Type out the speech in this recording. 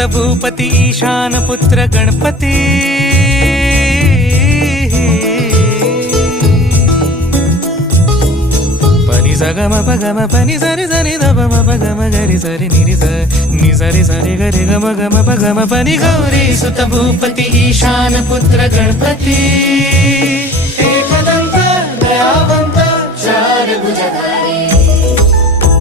सुत भूपती ईशान पुत्र गणपती पनी सा ग म प ग म प नि सा रे सा रे ध प म प ग म ग रे सा रे नि रे सा नि सा रे ग रे ग म प ग म प नि गौरी सुत भूपती ईशान पुत्र गणपती एकदंत दयावंत चार भुजधारी